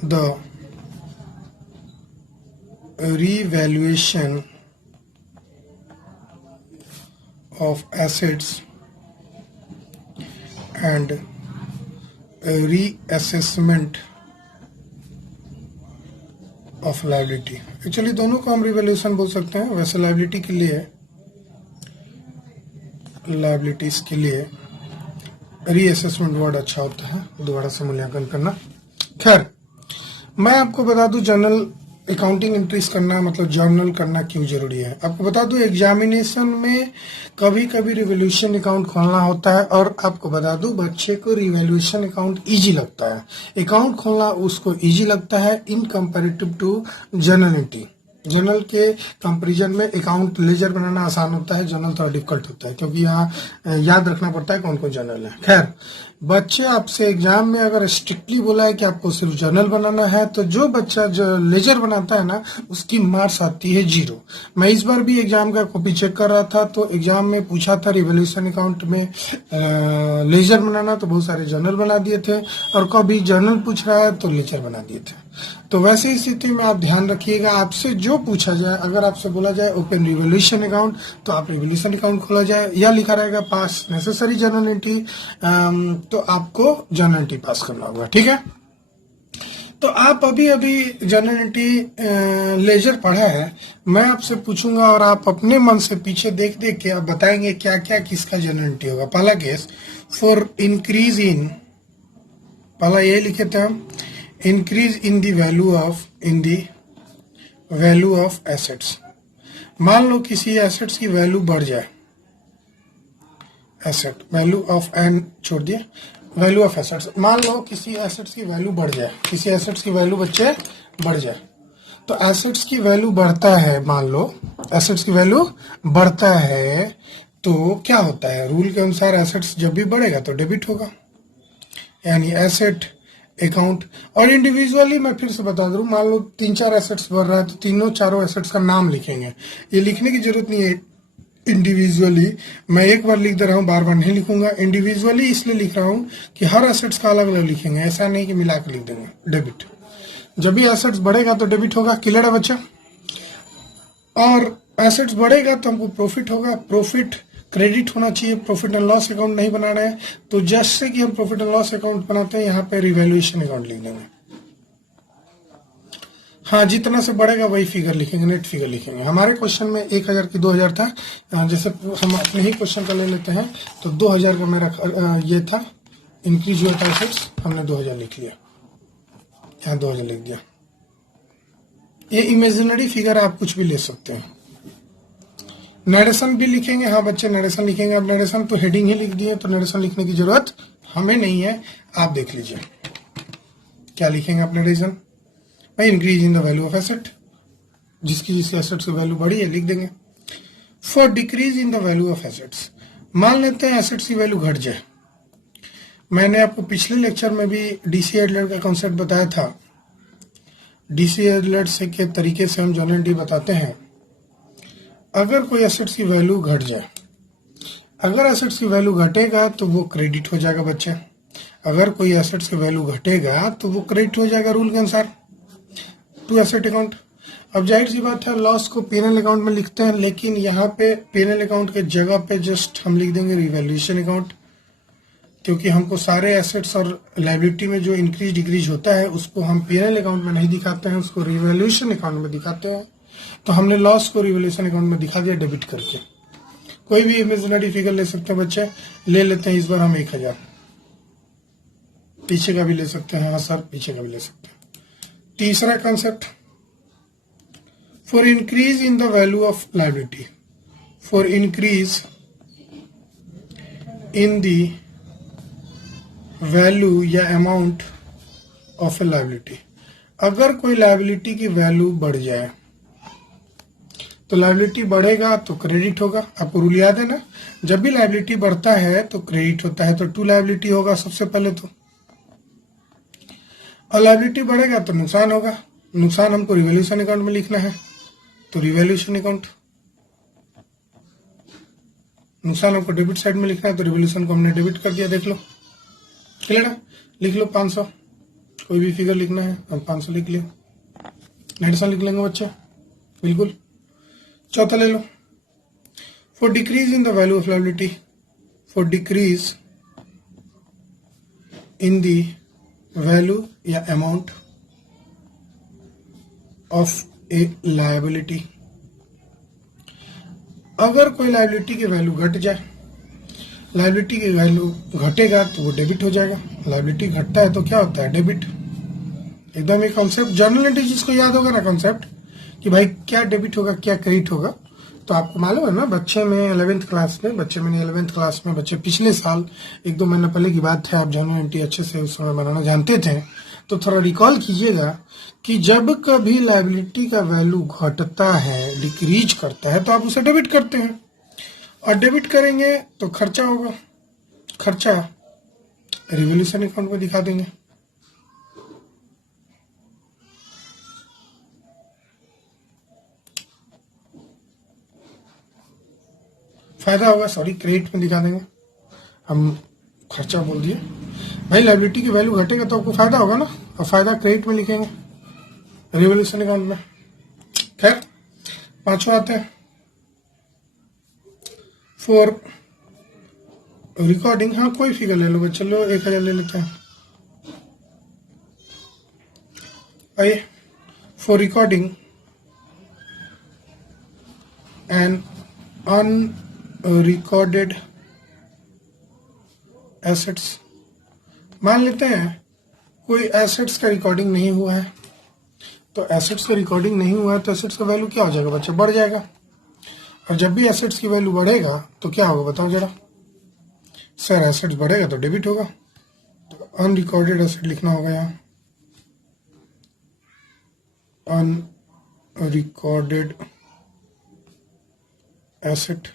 the revaluation of assets and reassessment of liability। Actually दोनों को हम रिवैल्यूएशन बोल सकते हैं, वैसे लायबिलिटी के लिए, लायबिलिटीज के लिए रीअसेसमेंट वर्ड अच्छा होता है, दोबारा से मूल्यांकन करना। खैर, मैं आपको बता दूं जर्नल अकाउंटिंग एंट्रीज करना मतलब जर्नल करना क्यों जरूरी है। आपको बता दूं एग्जामिनेशन में कभी कभी रिवैल्यूएशन अकाउंट खोलना होता है, और आपको बता दूं बच्चे को रिवैल्यूएशन अकाउंट इजी लगता है, अकाउंट खोलना उसको इजी लगता है in comparative to journal entry. Journal के कंपैरिजन में अकाउंट लेजर बनाना आसान होता है, जर्नल थोड़ा डिफिकल्ट होता है, क्योंकि यहाँ याद रखना पड़ता है कौन कौन जर्नल है। खैर, बच्चे आपसे एग्जाम में अगर स्ट्रिक्टली बोला है कि आपको सिर्फ जर्नल बनाना है, तो जो बच्चा जो लेजर बनाता है ना, उसकी मार्क्स आती है 0। मैं इस बार भी एग्जाम का कॉपी चेक कर रहा था, तो एग्जाम में पूछा था रिवैल्यूएशन अकाउंट में लेजर बनाना, तो बहुत सारे जर्नल बना दिए थे, और कभी जर्नल पूछ रहा है तो लेजर बना दिए थे। तो वैसी स्थिति में आप ध्यान रखिएगा, आपसे जो पूछा जाए, अगर आपसे बोला जाए ओपन रिवैल्यूएशन अकाउंट, तो आप रिवैल्यूएशन अकाउंट खोला जाए, या लिखा रहेगा पास नेसेसरी जर्नल एंट्री, तो आपको जर्नल एंट्री पास करना होगा। ठीक है, तो आप अभी जर्नल एंट्री लेजर पढ़ा है, मैं आपसे पूछूंगा और आप अपने मन से पीछे देख देख के आप बताएंगे क्या क्या किसका जर्नल एंट्री होगा। पहला केस, फॉर इंक्रीज इन, पहला ये लिखे थे हम, increase in the value of assets. मान लो किसी एसेट्स की वैल्यू बढ़ जाए, एसेट वैल्यू ऑफ एन छोड़ दिए, वैल्यू ऑफ एसेट्स, मान लो किसी एसेट्स की वैल्यू बढ़ जाए, किसी एसेट्स की वैल्यू बच्चे बढ़ जाए, तो एसेट्स की वैल्यू बढ़ता है, मान लो एसेट्स की वैल्यू बढ़ता है, तो क्या होता है, रूल के अनुसार एसेट्स जब भी बढ़ेगा तो डेबिट होगा, यानी एसेट अकाउंट। और इंडिविजुअली मैं फिर से बता दूं, मान लो 3-4 एसेट्स बढ़ रहा है, तो तीनों चारों एसेट्स का नाम लिखेंगे। ये लिखने की जरूरत नहीं है इंडिविजुअली, मैं एक बार लिख दे रहा हूँ, बार बार नहीं लिखूंगा। इंडिविजुअली इसलिए लिख रहा हूँ कि हर एसेट्स का अलग अलग लिखेंगे, ऐसा नहीं कि मिला के लिख देंगे डेबिट। जब भी एसेट्स बढ़ेगा तो डेबिट होगा। क्लियर है बच्चा? और एसेट्स बढ़ेगा तो हमको प्रॉफिट होगा, प्रॉफिट क्रेडिट होना चाहिए, प्रॉफिट एंड लॉस अकाउंट नहीं बना रहे हैं तो जैसे कि हम प्रॉफिट एंड लॉस अकाउंट बनाते हैं यहाँ पे रिवैल्यूएशन अकाउंट लिख देंगे। हाँ, जितना से बढ़ेगा वही फिगर लिखेंगे, नेट फिगर लिखेंगे। हमारे क्वेश्चन में 1000 की 2000 था, जैसे हम अपने ही क्वेश्चन का ले लेते हैं तो 2000 का मेरा ये था, इंक्रीज हुआ था एसेट्स, हमने 2000 लिख लिया, यहाँ 2000 लिख दिया। ये इमेजिनरी फिगर आप कुछ भी ले सकते हैं। नरेशन भी लिखेंगे, हाँ बच्चे नरेशन लिखेंगे। अब नरेशन तो हेडिंग ही लिख दिए तो नरेशन लिखने की जरूरत हमें नहीं है, आप देख लीजिए क्या लिखेंगे आप नरेशन। भाई increase in the value of asset, जिसकी एसेट्स की वैल्यू बढ़ी है लिख देंगे। For decrease in the value of assets, मान लेते हैं एसेट्स की वैल्यू घट जाए। मैंने आपको पिछले लेक्चर में भी डीसी एडलर का कॉन्सेप्ट बताया था। डीसी एडलर से के तरीके से हम जर्नल एंट्री बताते हैं। अगर कोई एसेट्स की वैल्यू घट जाए, अगर एसेट्स की वैल्यू घटेगा तो वो क्रेडिट हो जाएगा बच्चे। अगर कोई एसेट्स की वैल्यू घटेगा तो वो क्रेडिट हो जाएगा रूल के अनुसार टू एसेट अकाउंट। अब जाहिर सी बात है लॉस को पीएनएल अकाउंट में लिखते हैं, लेकिन यहाँ पे पीएनएल अकाउंट के जगह पे जस्ट हम लिख देंगे रिवैल्यूएशन अकाउंट, क्योंकि हमको सारे एसेट्स और लायबिलिटी में जो इंक्रीज डिक्रीज होता है उसको हम पीएनएल अकाउंट में नहीं दिखाते हैं, उसको रिवैल्यूएशन अकाउंट में दिखाते हैं। तो हमने लॉस को रिवैल्यूएशन अकाउंट में दिखा दिया डेबिट करके। कोई भी इमेजिनरी फिगर ले सकते हैं बच्चे, ले लेते हैं इस बार हम 1000, पीछे का भी ले सकते हैं, हाँ सर पीछे का भी ले सकते हैं। तीसरा concept, for increase in the value of liability, for increase in the value या अमाउंट ऑफ ए लायबिलिटी। अगर कोई लायबिलिटी की वैल्यू बढ़ जाए तो लायबिलिटी बढ़ेगा तो क्रेडिट होगा। आपको रूल याद है ना, जब भी लायबिलिटी बढ़ता है तो क्रेडिट होता है, तो टू लायबिलिटी होगा सबसे पहले तो, और लायबिलिटी बढ़ेगा तो नुकसान होगा। नुकसान हमको रिवैल्यूएशन अकाउंट में लिखना है, तो रिवैल्यूएशन अकाउंट। नुकसान हमको डेबिट साइड में लिखना है, तो रिवैल्यूएशन को हमने डेबिट कर दिया, देख लो क्लियर है। लिख लो 500, कोई भी फिगर लिखना है हम 500 लिख लिया, नरेशन लिख लेंगे बच्चे बिल्कुल। चौथा ले लो, for decrease in the value of liability, for decrease in the value या अमाउंट ऑफ ए लायबिलिटी। अगर कोई लायबिलिटी की वैल्यू घट जाए, लायबिलिटी की वैल्यू घटेगा तो वो डेबिट हो जाएगा। लायबिलिटी घटता है तो क्या होता है, डेबिट। एकदम ये कॉन्सेप्ट जर्नल एंट्री जिसको याद होगा ना कॉन्सेप्ट कि भाई क्या डेबिट होगा क्या क्रेडिट होगा, तो आपको मालूम है ना, बच्चे में 11th क्लास में, बच्चे में 11th क्लास में, बच्चे पिछले साल 1-2 महीने पहले की बात है, आप जर्नल एंट्री अच्छे से उस समय बनाना जानते थे, तो थोड़ा रिकॉल कीजिएगा कि जब कभी लायबिलिटी का वैल्यू घटता है, डिक्रीज करता है, तो आप उसे डेबिट करते हैं, और डेबिट करेंगे तो खर्चा होगा, खर्चा रिवैल्यूएशन अकाउंट में दिखा देंगे। फायदा होगा, सॉरी क्रेडिट में दिखा देंगे, हम खर्चा बोल दिए। भाई लायबिलिटी की वैल्यू घटेगा तो आपको फायदा होगा ना, और फायदा क्रेडिट में लिखेंगे रिवैल्यूएशन अकाउंट में। खैर पांचवा आते हैं, फॉर रिकॉर्डिंग, हाँ कोई फिगर ले लो, चलो 1000 ले लेते हैं। आइए, for recording and unrecorded assets, मान लेते हैं कोई एसेट्स का रिकॉर्डिंग नहीं हुआ है, तो एसेट्स का रिकॉर्डिंग नहीं हुआ है तो एसेट्स का वैल्यू क्या हो जाएगा बच्चे, बढ़ जाएगा। और जब भी एसेट्स की वैल्यू बढ़ेगा तो क्या होगा बताओ जरा, सर एसेट्स बढ़ेगा तो डेबिट होगा, तो अनरिकॉर्डेड एसेट लिखना होगा यहाँ, अनरिकॉर्डेड एसेट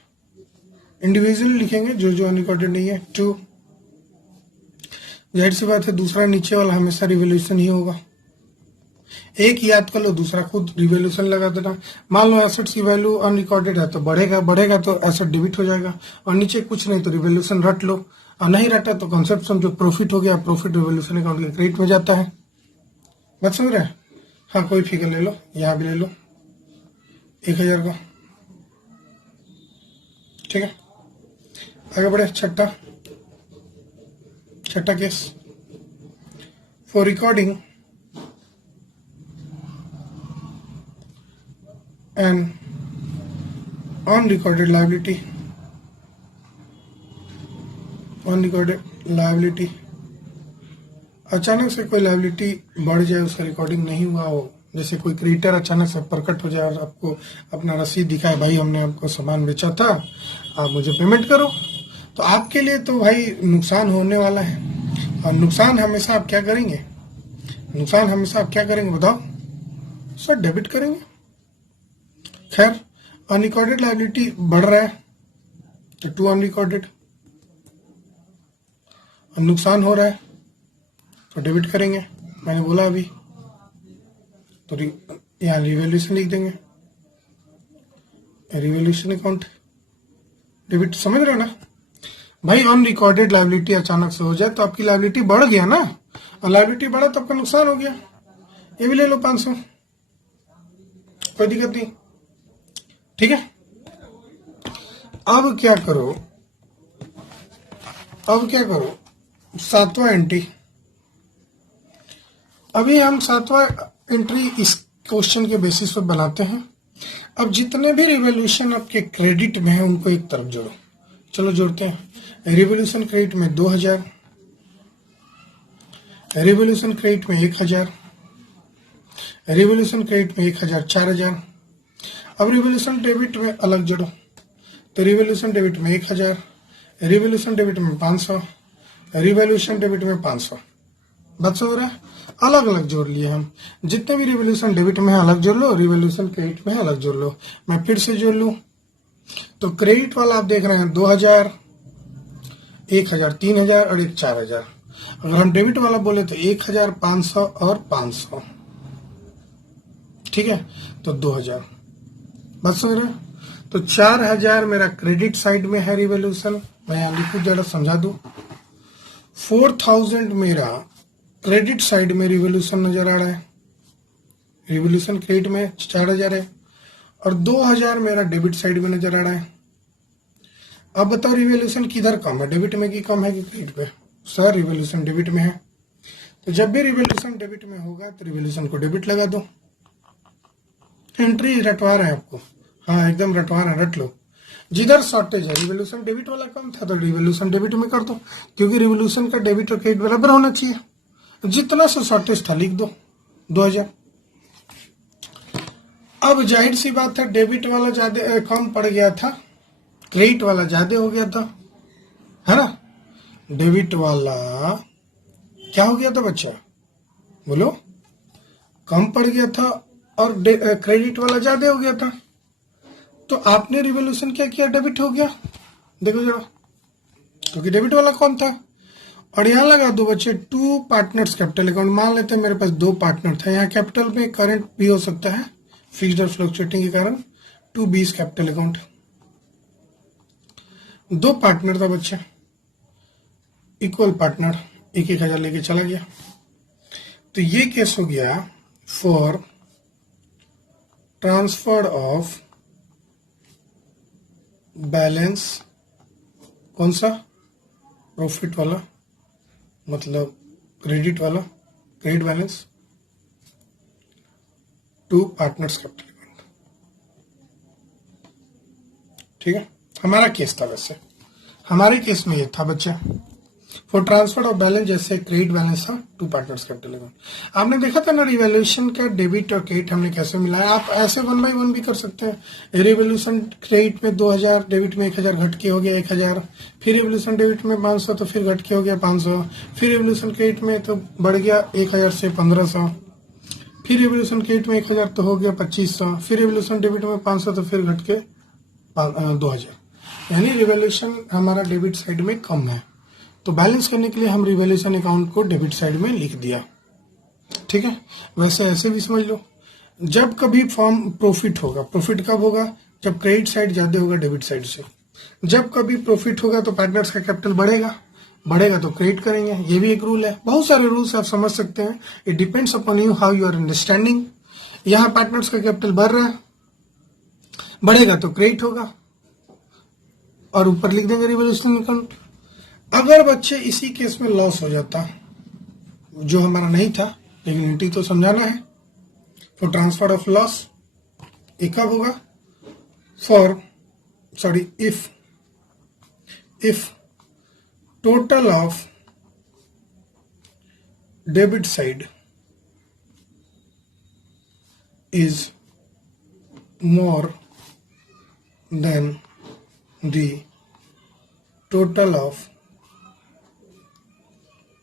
इंडिविजुअली लिखेंगे जो जो अनरिकॉर्डेड नहीं है। 2, जाहिर सी बात है दूसरा नीचे वाला हमेशा रिवैल्यूएशन ही होगा, एक याद कर लो, दूसरा खुद रिवैल्यूएशन लगा देना। मान लो एसेट्स की वैल्यू अनरिकॉर्डेड है तो बढ़ेगा तो एसेट डेबिट हो जाएगा, और नीचे कुछ नहीं तो रिवैल्यूएशन रट लो, और नहीं रटा तो कॉन्सेप्ट समझो, प्रॉफिट हो गया, प्रॉफिट रिवैल्यूएशन अकाउंट के क्रेडिट में जाता है। बात समझ रहे हैं। हाँ कोई फिगर ले लो, यहाँ भी ले लो, 1000 का। ठीक है, आगे बढ़े। छठा case, for recording and unrecorded liability, अचानक से कोई लायबिलिटी बढ़ जाए, उसका रिकॉर्डिंग नहीं हुआ हो, जैसे कोई क्रेडिटर अचानक से प्रकट हो जाए और आपको अपना रसीद दिखाए, भाई हमने आपको सामान बेचा था, आप मुझे पेमेंट करो, तो आपके लिए तो भाई नुकसान होने वाला है। और नुकसान हमेशा आप क्या करेंगे बताओ सर? डेबिट करेंगे। खैर, अनरिकॉर्डेड लायबिलिटी बढ़ रहा है तो टू अनरिकॉर्डेड, अब नुकसान हो रहा है तो डेबिट करेंगे। मैंने बोला अभी, तो यहाँ रिवैल्यूएशन लिख देंगे, रिवैल्यूएशन अकाउंट डेबिट। समझ रहे हो ना भाई? अनरिकॉर्डेड लायबिलिटी अचानक से हो जाए तो आपकी लायबिलिटी बढ़ गया ना, और लायबिलिटी बढ़ा तो आपका नुकसान हो गया। ये भी ले लो 500, कोई दिक्कत नहीं। ठीक है, अब क्या करो, सातवां एंट्री। अभी हम सातवां एंट्री इस क्वेश्चन के बेसिस पर बनाते हैं। अब जितने भी रिवॉल्यूशन आपके क्रेडिट में है उनको एक तरफ जोड़ो। चलो जोड़ते हैं। रिवॉल्यूशन क्रेडिट में 2000, रिवॉल्यूशन क्रेडिट में 1000, रिवॉल्यूशन क्रेडिट में 1000 4000। अब रिवॉल्यूशन डेबिट में अलग जोड़ो, तो रिवॉल्यूशन डेबिट में 1000, रिवॉल्यूशन डेबिट में 500, रिवॉल्यूशन डेबिट में 500। बात समझ रहा है? अलग अलग जोड़ लिए हम। जितने भी रिवॉल्यूशन डेबिट में है अलग जोड़ लो, रिवॉल्यूशन क्रेडिट में है अलग जोड़ लो। मैं फिर से जोड़ लूं तो क्रेडिट वाला आप देख रहे हैं 2000, 1000, 3000 और एक 4000। अगर हम डेबिट वाला बोले तो 1000, 500 और 500। ठीक है, तो 2000। बात समझ रहे हैं? तो 4000 मेरा क्रेडिट साइड में है रिवॉल्यूशन, मैं यहाँ लिखूं जरा समझा दूं। 4000 मेरा क्रेडिट साइड में रिवॉल्यूशन नजर आ रहा है, रिवॉल्यूशन क्रेडिट में 4000 है, और 2000 मेरा डेबिट साइड में नजर आ रहा है। अब बताओ रिवॉल्यूशन किधर कम है, डेबिट में की कम है कि क्रेडिट पे? सर रिवॉल्यूशन डेबिट में है, तो जब भी रिवॉल्यूशन डेबिट में होगा तो रिवॉल्यूशन को डेबिट लगा दो। एंट्री रटवा रहे हैं आपको, हाँ एकदम रटवा रहे हैं, रट लो। जिधर शॉर्टेज है, रिवॉल्यूशन डेबिट वाला कम था तो रिवॉल्यूशन डेबिट में कर दो, क्योंकि रिवॉल्यूशन का डेबिट और क्रेडिट बराबर होना चाहिए। जितना से शॉर्टेज था लिख दो 2000। अब जाहिर सी बात है डेबिट वाला ज्यादा कम पड़ गया था, क्रेडिट वाला ज्यादा हो गया था, है ना? डेबिट वाला क्या हो गया था बच्चा, बोलो? कम पड़ गया था और क्रेडिट वाला ज्यादा हो गया था। तो आपने रिवॉल्यूशन क्या किया, डेबिट हो गया। देखो जरा, क्योंकि डेबिट वाला कौन था। और यहाँ लगा दो बच्चे 2 पार्टनर्स कैपिटल अकाउंट। मान लेते हैं मेरे पास 2 पार्टनर था, यहाँ कैपिटल में करंट भी हो सकता है फिक्स्ड और फ्लक्चुएटिंग के कारण। 2 बीस कैपिटल अकाउंट, 2 पार्टनर था बच्चे, इक्वल पार्टनर, 1000 लेके चला गया। तो ये केस हो गया फॉर ट्रांसफर ऑफ बैलेंस, कौन सा? प्रॉफिट वाला, मतलब क्रेडिट वाला, credit balance to partners capital account. ठीक है, हमारा केस था, वैसे हमारे केस में ये था बच्चे, फॉर ट्रांसफर ऑफ बैलेंस, जैसे क्रेडिट बैलेंस था टू पार्टनर्स कैपिटल अकाउंट। आपने देखा था ना रिवॉल्यूशन का डेबिट और क्रेडिट हमने कैसे मिलाया। आप ऐसे 1 by 1 भी कर सकते हैं। रिवॉल्यूशन क्रेडिट में 2000, डेबिट में 1000, घट के हो गया 1000, फिर रिवॉल्यूशन डेबिट में 500 तो फिर घट के हो गया 500, फिर रिवॉल्यूशन क्रेडिट में तो बढ़ गया 1000 से 1500, फिर रिवॉल्यूशन क्रेडिट में 1000 तो हो गया 2500, फिर रिवॉल्यूशन डेबिट में 500 तो फिर घट के 2000। यानी रिवॉल्यूशन हमारा डेबिट साइड में कम है, तो बैलेंस करने के लिए हम रिवॉल्यूशन अकाउंट को डेबिट साइड में लिख दिया। ठीक है, वैसे ऐसे भी समझ लो। जब कभी फॉर्म प्रॉफिट होगा, प्रॉफिट कब होगा? जब क्रेडिट साइड ज्यादा होगा डेबिट साइड से। जब कभी प्रॉफिट होगा तो पार्टनर्स का कैपिटल बढ़ेगा तो क्रेडिट करेंगे। ये भी एक रूल है। बहुत सारे रूल्स आप समझ सकते हैं। It depends upon you how you are understanding. यहाँ पार्टनर्स का कैपिटल बढ़ रहा है, बढ़ेगा तो क्रेडिट होगा और ऊपर लिख देंगे रिवोल्यूशन अकाउंट। अगर बच्चे इसी केस में लॉस हो जाता, जो हमारा नहीं था, लेकिन एंट्री तो समझाना है, फॉर ट्रांसफर ऑफ लॉस ये कब होगा, if total of debit side is more than the total of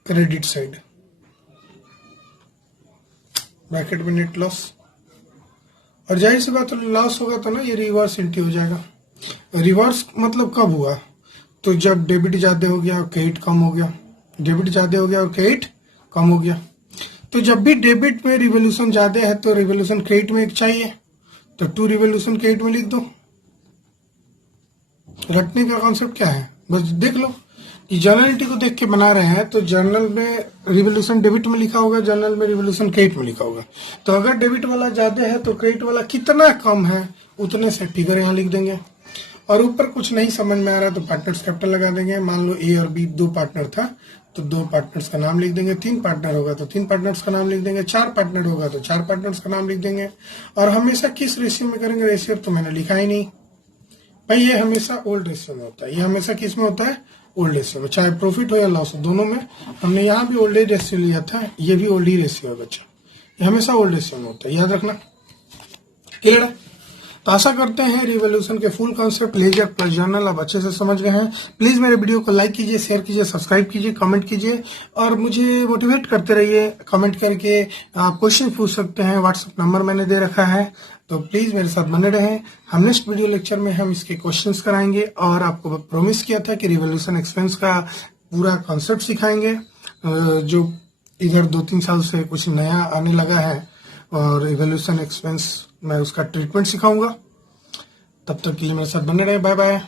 credit side, bracket में नेट लॉस। और जाहिर सी बात, लॉस होगा तो ना ये रिवर्स एंट्री हो जाएगा। रिवर्स मतलब कब हुआ, तो जब डेबिट ज्यादा हो गया और क्रेडिट कम हो गया, डेबिट ज्यादा हो गया और क्रेडिट कम हो गया। तो जब भी डेबिट में रिवोल्यूशन ज्यादा है तो रिवोल्यूशन क्रेडिट में एक चाहिए, तो 2 रिवोल्यूशन क्रेडिट में लिख दो। रटने का कॉन्सेप्ट क्या है, बस देख लो कि जर्नलिटी को देख के बना रहे हैं, तो जर्नल में रिवोल्यूशन डेबिट में लिखा होगा, जर्नल में रिवोल्यूशन क्रेडिट में लिखा होगा। तो अगर डेबिट वाला ज्यादा है तो क्रेडिट वाला कितना कम है उतने से फिगर यहाँ लिख देंगे। और ऊपर कुछ नहीं समझ में आ रहा तो पार्टनर्स कैपिटल लगा देंगे। मान लो ए और बी 2 पार्टनर था तो 2 पार्टनर्स का नाम लिख देंगे, 3 पार्टनर होगा तो 3 पार्टनर्स का नाम लिख देंगे, 4 पार्टनर होगा तो 4 पार्टनर्स का नाम लिख देंगे। और हमेशा किस रेशियो में करेंगे, रेशियो तो मैंने लिखा ही नहीं भाई, ये हमेशा ओल्ड रेशियो में होता है। ये हमेशा किस में होता है, ओल्ड रेशियो में, चाहे प्रॉफिट हो या लॉस हो, दोनों में। हमने यहाँ भी ओल्ड रेशियो लिया था, ये भी ओल्ड ही रेशियो है बच्चा, ये हमेशा ओल्ड रेशियो में होता है, याद रखना। क्लियर है? तो आशा करते हैं रिवोल्यूशन के full concept ledger plus journal आप अच्छे से समझ गए हैं। प्लीज मेरे वीडियो को लाइक कीजिए, शेयर कीजिए, सब्सक्राइब कीजिए, कमेंट कीजिए और मुझे मोटिवेट करते रहिए। कमेंट करके आप क्वेश्चन पूछ सकते हैं, व्हाट्सएप नंबर मैंने दे रखा है, तो प्लीज मेरे साथ बने रहें। हम नेक्स्ट वीडियो लेक्चर में हम इसके क्वेश्चंस कराएंगे और आपको प्रॉमिस किया था कि रिवोल्यूशन एक्सपेंस का पूरा कॉन्सेप्ट सिखाएंगे, जो इधर 2-3 साल से कुछ नया आने लगा है, और रिवोल्यूशन एक्सपेंस मैं उसका ट्रीटमेंट सिखाऊंगा। तब तक के लिए मेरे साथ बने रहे, बाय बाय।